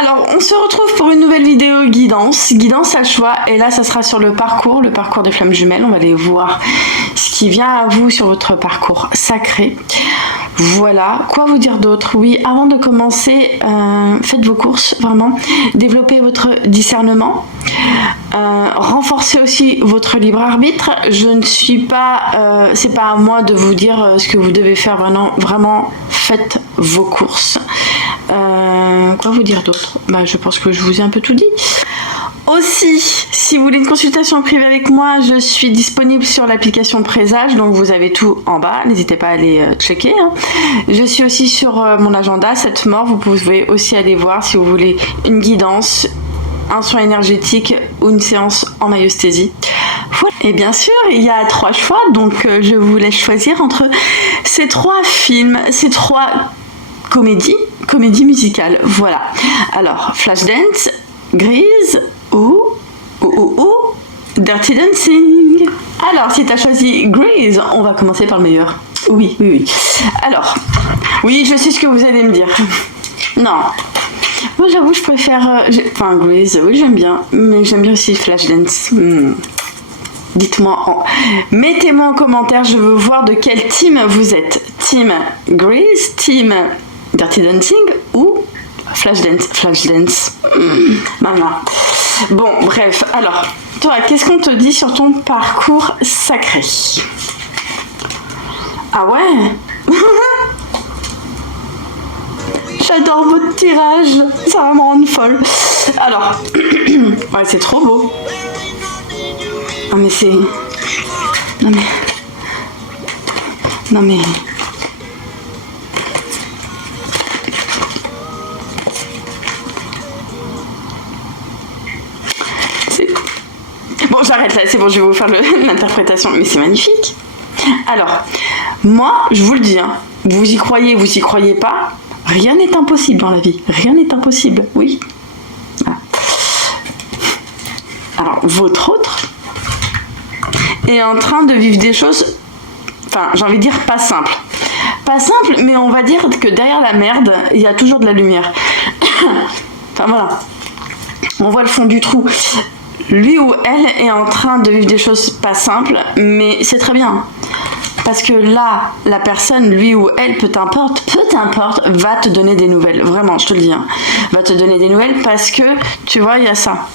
Alors, on se retrouve pour une nouvelle vidéo guidance à choix, et là ça sera sur le parcours des flammes jumelles. On va aller voir ce qui vient à vous sur votre parcours sacré. Voilà, quoi vous dire d'autre? Oui, avant de commencer, faites vos courses, vraiment, développez votre discernement, renforcez aussi votre libre arbitre. Je ne suis pas, c'est pas à moi de vous dire ce que vous devez faire, vraiment faites vos courses. Quoi vous dire d'autre? Bah, je pense que je vous ai un peu tout dit. Aussi, si vous voulez une consultation privée avec moi, je suis disponible sur l'application Présage, donc vous avez tout en bas, n'hésitez pas à aller checker. Hein. Je suis aussi sur mon agenda, cette mort, vous pouvez aussi aller voir si vous voulez une guidance, un soin énergétique ou une séance en maïeusthésie. Voilà. Et bien sûr, il y a 3 choix, donc je vous laisse choisir entre ces 3 films, ces 3 comédies musicales. Voilà. Alors, Flashdance, Grease ou Dirty Dancing. Alors, si tu as choisi Grease, on va commencer par le meilleur. Oui. Alors, oui, je sais ce que vous allez me dire. Non. Moi, j'avoue, je préfère... Enfin, Grease, oui, j'aime bien. Mais j'aime bien aussi Flashdance. Dites-moi, mettez-moi en commentaire, je veux voir de quel team vous êtes. Team Grease, team Dirty Dancing ou Flashdance. Maman. Bon, bref. Alors, toi, qu'est-ce qu'on te dit sur ton parcours sacré? Ah ouais. J'adore votre tirage. Ça va me rendre folle. Alors, ouais, c'est trop beau. Non mais c'est... Non mais... Bon, j'arrête là, c'est bon, je vais vous faire l'interprétation, mais c'est magnifique. Alors, moi, je vous le dis, hein, vous y croyez pas, rien n'est impossible dans la vie, rien n'est impossible, oui. Voilà. Alors, votre autre est en train de vivre des choses, enfin, j'ai envie de dire pas simples. Pas simple, mais on va dire que derrière la merde, il y a toujours de la lumière. Enfin, voilà. On voit le fond du trou. Lui ou elle est en train de vivre des choses pas simples, mais c'est très bien. Parce que là, la personne, lui ou elle, peu importe, va te donner des nouvelles. Vraiment, je te le dis. Hein. Va te donner des nouvelles parce que, tu vois, il y a ça.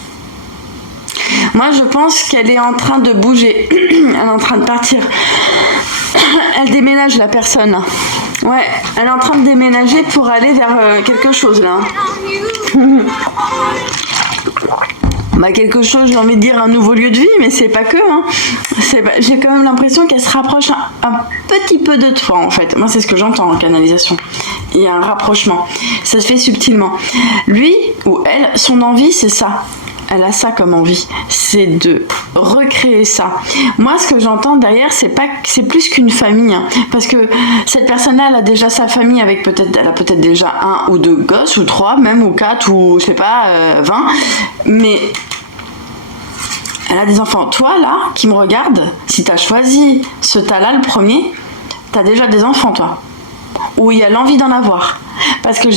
Moi, je pense qu'elle est en train de bouger. Elle est en train de partir. Elle déménage, la personne. Ouais, elle est en train de déménager pour aller vers quelque chose, là. Bah, quelque chose, j'ai envie de dire un nouveau lieu de vie, mais c'est pas que. Hein. J'ai quand même l'impression qu'elle se rapproche un petit peu de toi, en fait. Moi, c'est ce que j'entends en canalisation. Il y a un rapprochement. Ça se fait subtilement. Lui ou elle, son envie, c'est ça. Elle a ça comme envie, c'est de recréer ça. Moi, ce que j'entends derrière, c'est plus qu'une famille, hein, parce que cette personne-là, elle a déjà sa famille avec elle a peut-être déjà 1 ou 2 gosses, ou 3 même, ou 4, ou je sais pas, 20, mais elle a des enfants. Toi, là, qui me regarde, si t'as choisi ce tas-là, le premier, t'as déjà des enfants, toi, où il y a l'envie d'en avoir. Parce que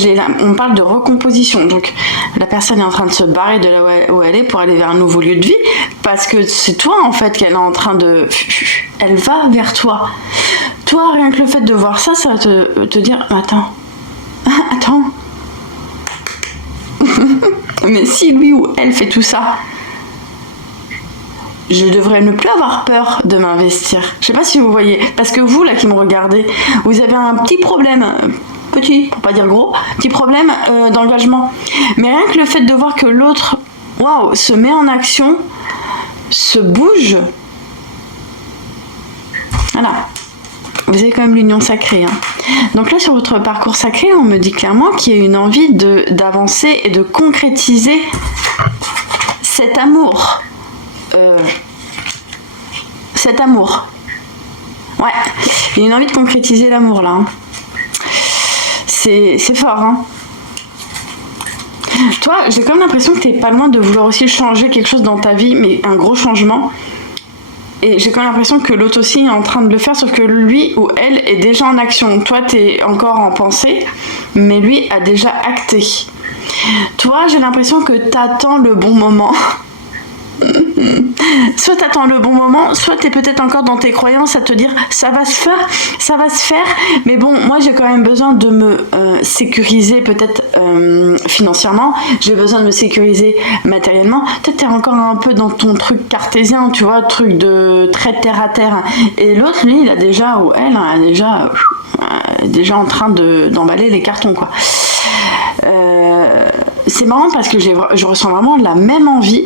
on parle de recomposition, donc la personne est en train de se barrer de là où elle est pour aller vers un nouveau lieu de vie, parce que c'est toi en fait qu'elle est en train de... Elle va vers toi. Toi, rien que le fait de voir ça, ça va te dire, attends. Mais si lui ou elle fait tout ça, je devrais ne plus avoir peur de m'investir. Je sais pas si vous voyez, parce que vous là qui me regardez, vous avez un petit problème, petit, pour pas dire gros, petit problème d'engagement. Mais rien que le fait de voir que l'autre, waouh, se met en action, se bouge, voilà. Vous avez quand même l'union sacrée. Hein. Donc là, sur votre parcours sacré, on me dit clairement qu'il y a une envie d'avancer et de concrétiser cet amour. Cet amour. Ouais, il y a une envie de concrétiser l'amour là. Hein. C'est fort. Hein. Toi, j'ai quand même l'impression que t'es pas loin de vouloir aussi changer quelque chose dans ta vie, mais un gros changement. Et j'ai quand même l'impression que l'autre aussi est en train de le faire, sauf que lui ou elle est déjà en action. Toi, t'es encore en pensée, mais lui a déjà acté. Toi, j'ai l'impression que t'attends le bon moment. Soit t'attends le bon moment, soit t'es peut-être encore dans tes croyances à te dire ça va se faire, mais bon, moi j'ai quand même besoin de me sécuriser peut-être financièrement, j'ai besoin de me sécuriser matériellement. Peut-être t'es encore un peu dans ton truc cartésien, tu vois, truc de très terre à terre, et l'autre lui il a déjà, ou elle a déjà en train d'emballer les cartons quoi. C'est marrant parce que je ressens vraiment la même envie.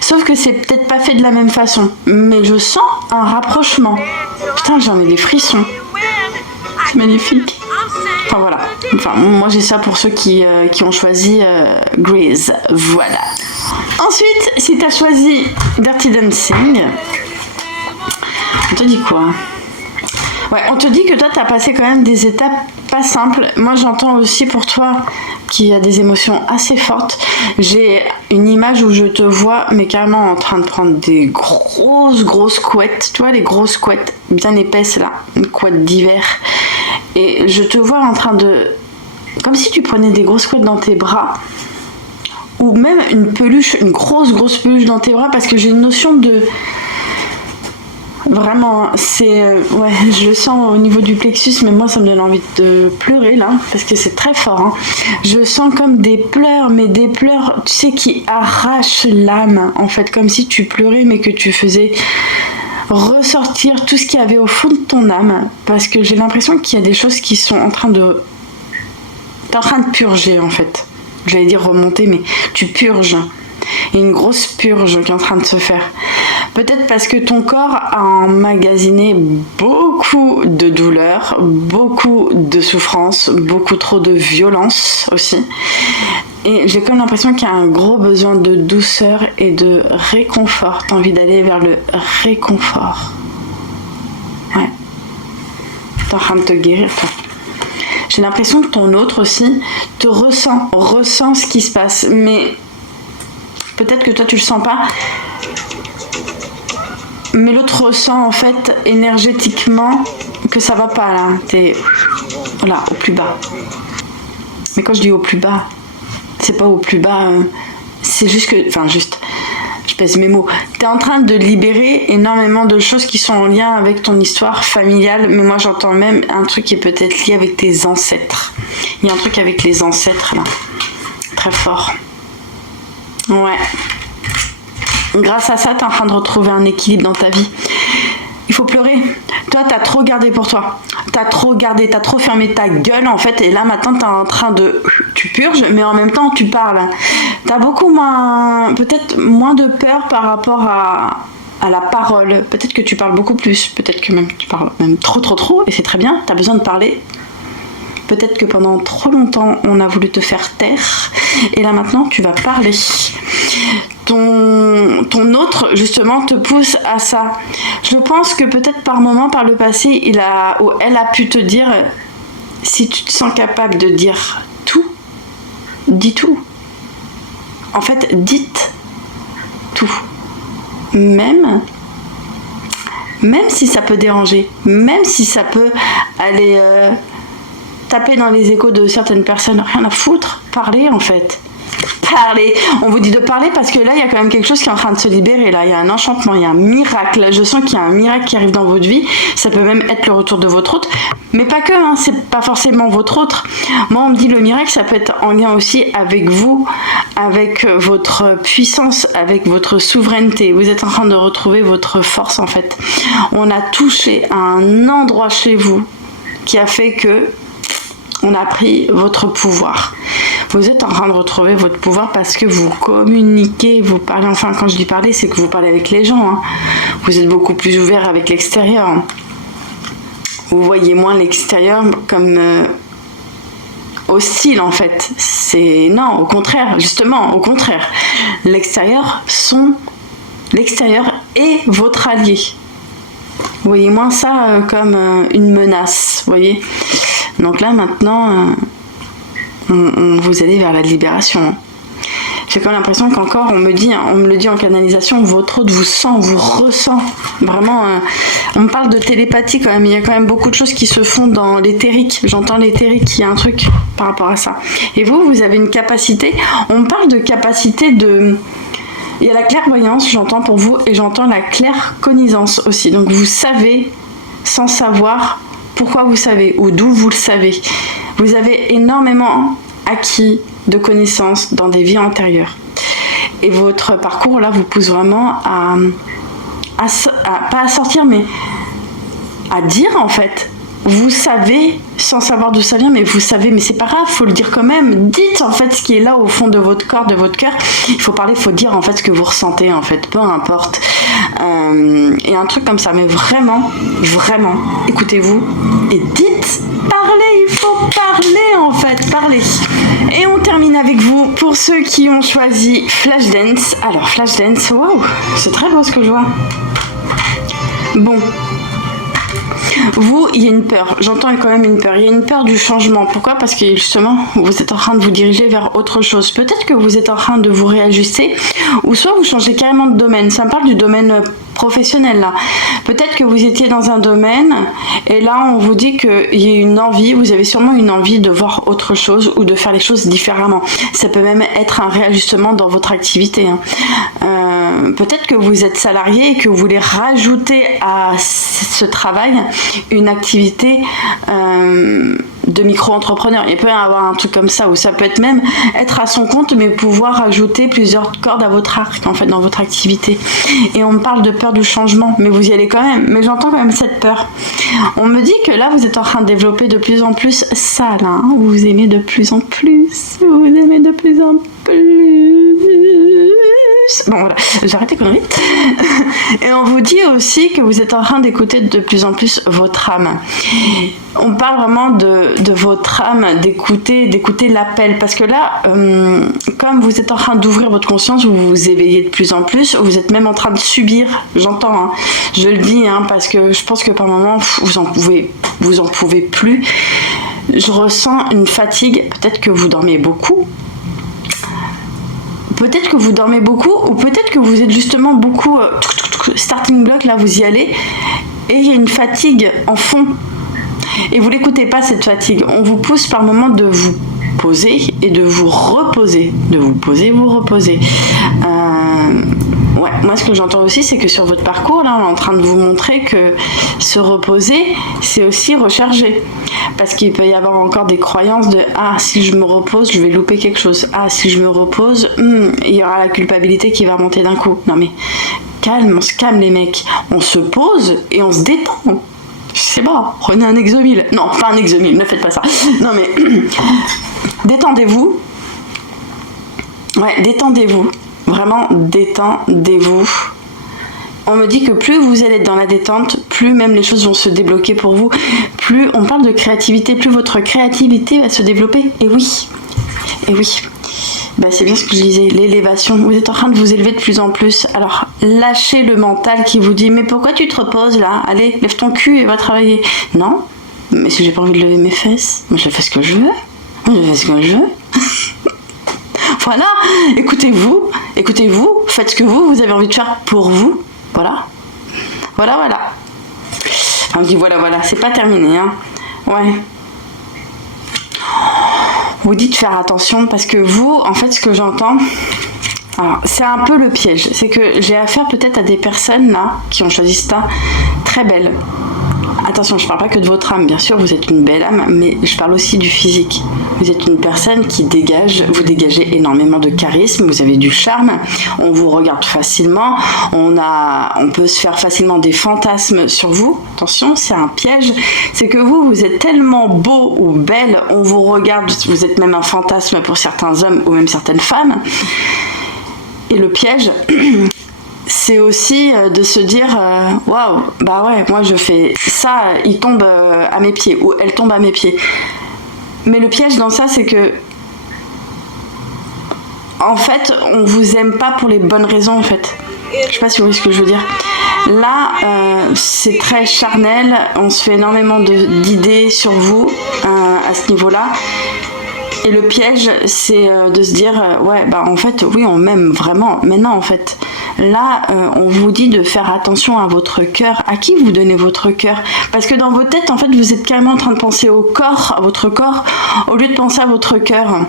Sauf que c'est peut-être pas fait de la même façon. Mais je sens un rapprochement. Putain, j'en ai des frissons. C'est magnifique. Enfin voilà. Enfin, moi j'ai ça pour ceux qui ont choisi Grease. Voilà. Ensuite, si t'as choisi Dirty Dancing, on te dit quoi? Ouais, on te dit que toi t'as passé quand même des étapes pas simples. Moi j'entends aussi pour toi qui a des émotions assez fortes. J'ai une image où je te vois mais carrément en train de prendre des grosses couettes, tu vois, les grosses couettes bien épaisses là, une couette d'hiver, et je te vois en train de, comme si tu prenais des grosses couettes dans tes bras, ou même une peluche, une grosse peluche dans tes bras, parce que j'ai une notion de vraiment, c'est ouais, je le sens au niveau du plexus, mais moi ça me donne envie de pleurer là, parce que c'est très fort, hein. Je sens comme des pleurs, mais des pleurs, tu sais, qui arrachent l'âme, en fait, comme si tu pleurais, mais que tu faisais ressortir tout ce qu'il y avait au fond de ton âme, parce que j'ai l'impression qu'il y a des choses qui sont en train de... T'es en train de purger, en fait. J'allais dire remonter, mais tu purges. Il y a une grosse purge qui est en train de se faire. Peut-être parce que ton corps a emmagasiné beaucoup de douleurs, beaucoup de souffrance, beaucoup trop de violence aussi. Et j'ai comme l'impression qu'il y a un gros besoin de douceur et de réconfort. T'as envie d'aller vers le réconfort. Ouais. T'es en train de te guérir, toi. J'ai l'impression que ton autre aussi te ressent ce qui se passe. Mais peut-être que toi tu le sens pas. Mais l'autre ressent en fait énergétiquement que ça va pas là. T'es là, au plus bas. Mais quand je dis au plus bas, c'est pas au plus bas. C'est juste que. Enfin, juste. Je pèse mes mots. T'es en train de libérer énormément de choses qui sont en lien avec ton histoire familiale. Mais moi j'entends même un truc qui est peut-être lié avec tes ancêtres. Il y a un truc avec les ancêtres là. Très fort. Ouais. Grâce à ça, t'es en train de retrouver un équilibre dans ta vie. Il faut pleurer. Toi, t'as trop gardé pour toi. T'as trop gardé, t'as trop fermé ta gueule, en fait. Et là, maintenant, t'es en train de... Tu purges, mais en même temps, tu parles. T'as beaucoup moins... Peut-être moins de peur par rapport à la parole. Peut-être que tu parles beaucoup plus. Peut-être que même tu parles même trop. Et c'est très bien. T'as besoin de parler. Peut-être que pendant trop longtemps, on a voulu te faire taire. Et là, maintenant, tu vas parler. Ton autre, justement, te pousse à ça. Je pense que peut-être par moment, par le passé, elle a pu te dire, si tu te sens capable de dire tout, dis tout. En fait, dites tout. Même si ça peut déranger, même si ça peut aller taper dans les échos de certaines personnes, rien à foutre, parler en fait. Parler. On vous dit de parler parce que là, il y a quand même quelque chose qui est en train de se libérer. Là, il y a un enchantement, il y a un miracle. Je sens qu'il y a un miracle qui arrive dans votre vie. Ça peut même être le retour de votre autre, mais pas que. Hein, c'est pas forcément votre autre. Moi, on me dit le miracle, ça peut être en lien aussi avec vous, avec votre puissance, avec votre souveraineté. Vous êtes en train de retrouver votre force en fait. On a touché à un endroit chez vous qui a fait que on a pris votre pouvoir. Vous êtes en train de retrouver votre pouvoir parce que vous communiquez, vous parlez. Enfin, quand je dis parler, c'est que vous parlez avec les gens. Hein. Vous êtes beaucoup plus ouvert avec l'extérieur. Vous voyez moins l'extérieur comme hostile en fait. Non, au contraire, justement, au contraire. L'extérieur est votre allié. Vous voyez moins ça comme une menace, vous voyez. Donc là maintenant, vous allez vers la libération. j'ai quand même l'impression qu'encore, on me le dit en canalisation, votre hôte vous sent, vous ressent. Vraiment, on me parle de télépathie quand même. Il y a quand même beaucoup de choses qui se font dans l'éthérique. J'entends l'éthérique, il y a un truc par rapport à ça. Et vous avez une capacité, on me parle de capacité de... Il y a la clairvoyance, j'entends pour vous, et j'entends la claircognizance aussi. Donc vous savez, sans savoir pourquoi vous savez, ou d'où vous le savez. Vous avez énormément acquis de connaissances dans des vies antérieures. Et votre parcours, là, vous pousse vraiment pas à sortir, mais à dire, en fait. Vous savez, sans savoir d'où ça vient, mais vous savez, mais c'est pas grave, faut le dire quand même. Dites en fait ce qui est là au fond de votre corps, de votre cœur. Il faut parler, il faut dire en fait ce que vous ressentez en fait, peu importe. Et un truc comme ça, mais vraiment, vraiment, écoutez-vous et dites, parlez, il faut parler en fait, parler. Et on termine avec vous pour ceux qui ont choisi Flashdance. Alors Flashdance, waouh, c'est très beau ce que je vois. Bon. Vous, il y a une peur, j'entends quand même une peur, il y a une peur du changement. Pourquoi? Parce que justement, vous êtes en train de vous diriger vers autre chose. Peut-être que vous êtes en train de vous réajuster, ou soit vous changez carrément de domaine. Ça me parle du domaine professionnel là. Peut-être que vous étiez dans un domaine, et là on vous dit qu'il y a une envie, vous avez sûrement une envie de voir autre chose, ou de faire les choses différemment. Ça peut même être un réajustement dans votre activité. Peut-être que vous êtes salarié et que vous voulez rajouter à ce travail une activité de micro-entrepreneur. Il peut y avoir un truc comme ça, ou ça peut être même être à son compte, mais pouvoir ajouter plusieurs cordes à votre arc, en fait, dans votre activité. Et on me parle de peur du changement, mais vous y allez quand même. Mais j'entends quand même cette peur. On me dit que là, vous êtes en train de développer de plus en plus ça, là. Hein. Vous aimez de plus en plus. Vous aimez de plus en plus. Bon, voilà, j'arrête les conneries. Et on vous dit aussi que vous êtes en train d'écouter de plus en plus votre âme. On parle vraiment de votre âme, d'écouter l'appel. Parce que là, comme vous êtes en train d'ouvrir votre conscience, vous vous éveillez de plus en plus, vous êtes même en train de subir, j'entends, hein, je le dis, hein, parce que je pense que par moment, vous en pouvez plus. Je ressens une fatigue, peut-être que vous dormez beaucoup. Peut-être que vous dormez beaucoup, ou peut-être que vous êtes justement beaucoup starting block, là vous y allez, et il y a une fatigue en fond. Et vous l'écoutez pas cette fatigue. On vous pousse par moment de vous poser et de vous reposer. De vous poser, vous reposer. Ouais, moi ce que j'entends aussi, c'est que sur votre parcours, là, on est en train de vous montrer que se reposer, c'est aussi recharger. Parce qu'il peut y avoir encore des croyances de « Ah, si je me repose, je vais louper quelque chose. Ah, si je me repose, il y aura la culpabilité qui va monter d'un coup. » Non mais, calme, on se calme les mecs. On se pose et on se détend. Je sais pas, prenez un Exomil. Non, pas un Exomil, ne faites pas ça. Non mais, détendez-vous. Ouais, détendez-vous. Vraiment, détendez-vous. On me dit que plus vous allez être dans la détente, plus même les choses vont se débloquer pour vous. Plus on parle de créativité, plus votre créativité va se développer. Et oui, bah, c'est bien ce que je disais, l'élévation. Vous êtes en train de vous élever de plus en plus. Alors, lâchez le mental qui vous dit « Mais pourquoi tu te reposes là? Allez, lève ton cul et va travailler. » Non, mais si j'ai pas envie de lever mes fesses, moi je fais ce que je veux. Voilà, écoutez-vous, faites ce que vous avez envie de faire pour vous. Voilà. On me dit voilà, c'est pas terminé, hein. Ouais. Vous dites faire attention parce que vous, en fait, ce que j'entends, alors c'est un peu le piège, c'est que j'ai affaire peut-être à des personnes là qui ont choisi ça très belles. Attention, je parle pas que de votre âme, bien sûr, vous êtes une belle âme, mais je parle aussi du physique. Vous êtes une personne qui dégage, vous dégagez énormément de charisme, vous avez du charme, on vous regarde facilement, on peut se faire facilement des fantasmes sur vous. Attention, c'est un piège, c'est que vous êtes tellement beau ou belle, on vous regarde, vous êtes même un fantasme pour certains hommes ou même certaines femmes. Et le piège... c'est aussi de se dire waouh, bah ouais, moi je fais ça, il tombe à mes pieds ou elle tombe à mes pieds. Mais le piège dans ça, c'est que en fait, on vous aime pas pour les bonnes raisons en fait. Je sais pas si vous voyez ce que je veux dire. Là, c'est très charnel, on se fait énormément d'idées sur vous à ce niveau-là. Et le piège, c'est de se dire, ouais, bah en fait, oui, on m'aime vraiment. Mais non, en fait, là, on vous dit de faire attention à votre cœur. À qui vous donnez votre cœur? Parce que dans vos têtes, en fait, vous êtes carrément en train de penser au corps, à votre corps, au lieu de penser à votre cœur.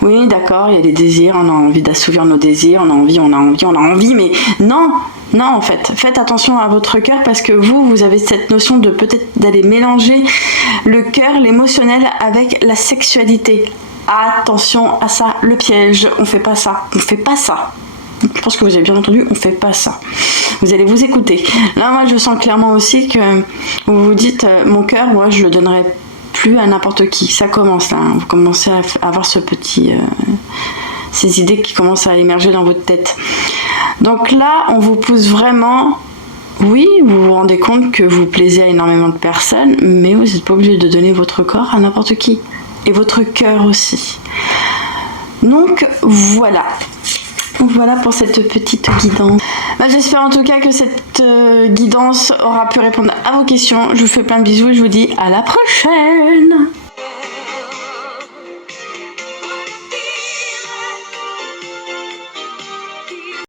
Oui, d'accord, il y a des désirs, on a envie d'assouvir nos désirs, on a envie, mais non! Non, en fait, faites attention à votre cœur parce que vous avez cette notion de peut-être d'aller mélanger le cœur, l'émotionnel avec la sexualité. Attention à ça, le piège, on fait pas ça, on fait pas ça. Je pense que vous avez bien entendu, on fait pas ça. Vous allez vous écouter. Là, moi, je sens clairement aussi que vous vous dites, mon cœur, moi, je le donnerai plus à n'importe qui. Ça commence là, vous commencez à avoir ce petit... ces idées qui commencent à émerger dans votre tête. Donc là, on vous pousse vraiment... Oui, vous vous rendez compte que vous plaisez à énormément de personnes, mais vous n'êtes pas obligé de donner votre corps à n'importe qui. Et votre cœur aussi. Donc voilà. Voilà pour cette petite guidance. J'espère en tout cas que cette guidance aura pu répondre à vos questions. Je vous fais plein de bisous et je vous dis à la prochaine.